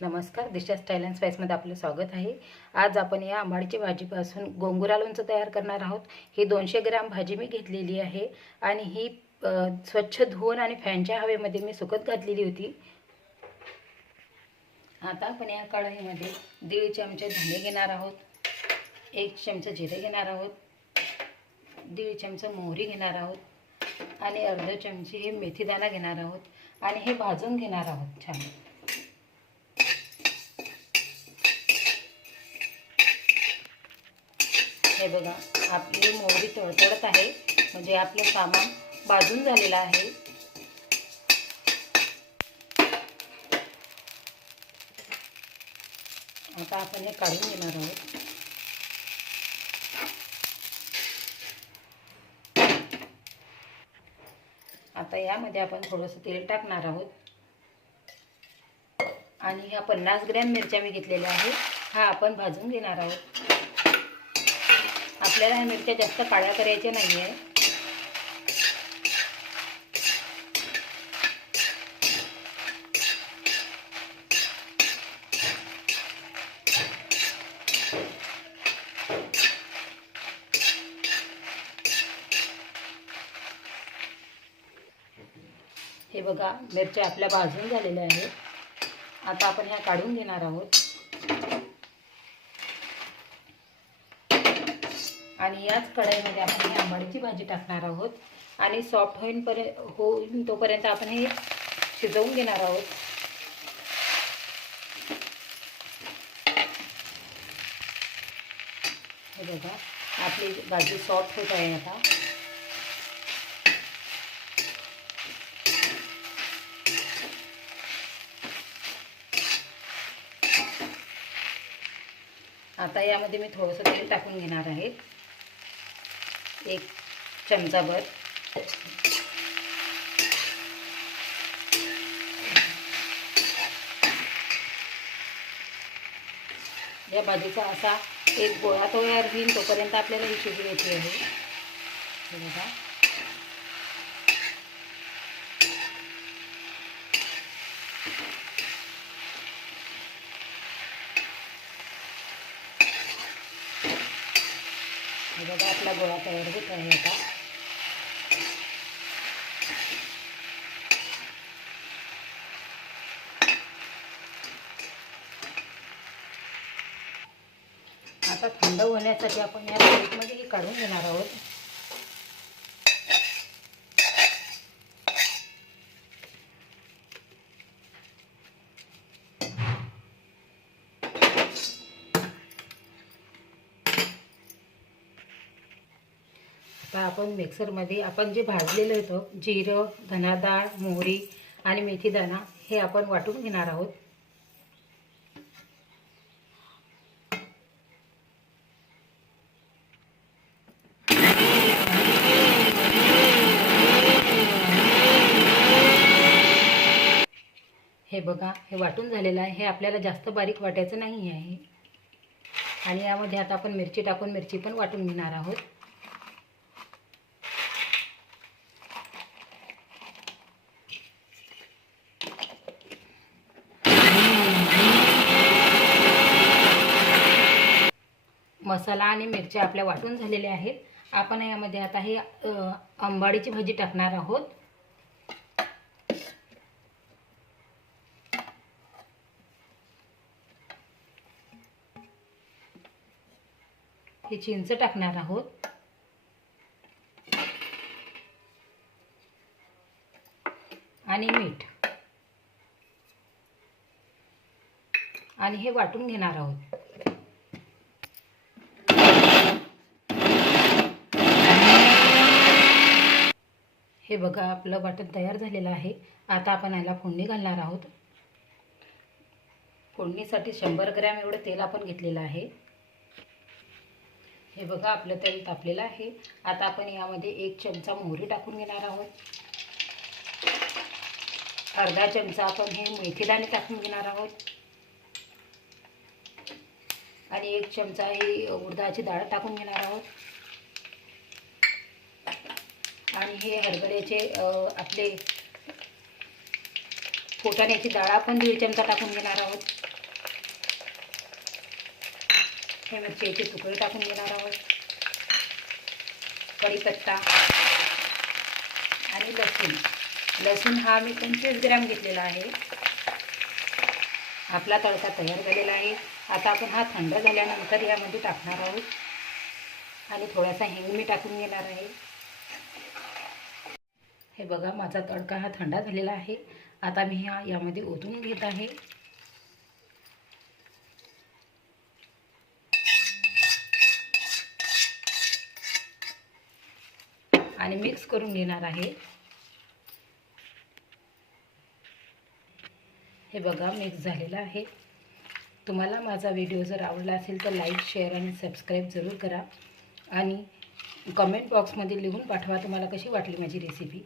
नमस्कार दिशा style and स्पाईसमध्ये आपलं स्वागत आहे. आज आपण या आंबाडीची भाजीपासून गोंगुरा लोणचं तयार करणार आहोत. ही दोनशे ग्राम भाजी मी घेतलेली आहे आणि ही स्वच्छ धुवून आणि फॅनच्या हवेमध्ये मी सुकत घातलेली होती. आता आपण या कढईमध्ये दीड चमचे धने घेणार आहोत एक चमचा जिरे घेणार आहोत दीड चमचा मोहरी घेणार आहोत आणि अर्धा चमचे हे मेथीदाणा घेणार आहोत आणि हे भाजून घेणार आहोत छान. हे बघा आपली मोहरी तळतळत आहे. म्हणजे आपलं सामान भाजून झालेलं आहे. आता आपण हे काढून घेणार आहोत. आता यामध्ये आपण थोडंसं तेल टाकणार आहोत. आणि ह्या पन्नास ग्रॅम मिरच्या मी घेतलेल्या आहेत. हा आपण भाजून घेणार आहोत. आपल्याला ह्या मिरच्या जास्त काळ्या करायच्या नाही आहे हे बघा मिरच्या आपल्या भाजून झालेल्या आहेत. आता आपण ह्या काढून घेणार आहोत. आणि याच कढईमध्ये आपण ही आंबाडीची भाजी टाकणार आहोत. आणि सॉफ्ट होईनपर्यंत होईन तोपर्यंत आपण हे शिजवून घेणार आहोत. हे बघा आपली भाजी सॉफ्ट होत आहे आता. आता यामध्ये मी थोडंसं तेल टाकून घेणार आहे. एक चमचाभर या भाजीचा असा एक गोळा तयार होईल तोपर्यंत आपल्याला ही शिजू घ्यायची आहे बघा. हे बघा आपला गोळा तयार होत आहे आता आता थंड होण्यासाठी आपण या प्लेटमध्ये हे काढून घेणार आहोत. आता आपण मिक्सरमध्ये आपण जे भाजलेलं होतं जिरं धनादाळ मोहरी आणि मेथीदाणा हे आपण वाटून घेणार आहोत. हे बघा हे वाटून झालेलं आहे. हे आपल्याला जास्त बारीक वाटायचं नाही आहे आणि यामध्ये आता आपण मिरची टाकून मिरची पण वाटून घेणार आहोत. मसाला आणि मिरच्या आपल्या वाटून झालेल्या आहेत. आपण यामध्ये आता हे आंबाडीची भाजी टाकणार आहोत. हे चिंच टाकणार आहोत. आणि मीठ. आणि हे वाटून घेणार आहोत. हे बघा आपलं वाटण तयार झालेलं आहे. आता आपण याला फोडणी घालणार आहोत. फोडणीसाठी शंभर ग्रॅम एवढं तेल आपण घेतलेलं आहे. हे बघा आपलं तेल तापलेलं आहे. आता आपण यामध्ये एक चमचा मोहरी टाकून घेणार आहोत. अर्धा चमचा आपण हे मेथीदाणे टाकून घेणार आहोत. आणि एक चमचा ही उडदाची डाळ टाकून घेणार आहोत. आणि हे हरभऱ्याचे आपले फोटाण्याची डाळ आपण दीड चमचा टाकून घेणार आहोत. हे मिरचीचे तुकडे टाकून घेणार आहोत. कढीपत्ता आणि लसूण. लसूण हा मी पंचवीस ग्रॅम घेतलेला आहे. आपला तळसा तयार झालेला आहे. आता आपण हा थंड झाल्यानंतर यामध्ये टाकणार आहोत. आणि थोडासा हिंग मी टाकून घेणार आहे. हे बघा माझा तडका हा थंडा झालेला आहे. आता मी हा यामध्ये ओतून घेत आहे. आणि मिक्स करून घेणार आहे. हे बघा मिक्स झालेलं आहे. तुम्हाला माझा व्हिडिओ जर आवडला असेल तर लाईक शेअर आणि सबस्क्राईब जरूर करा. आणि कमेंट बॉक्समध्ये लिहून पाठवा तुम्हाला कशी वाटली माझी रेसिपी.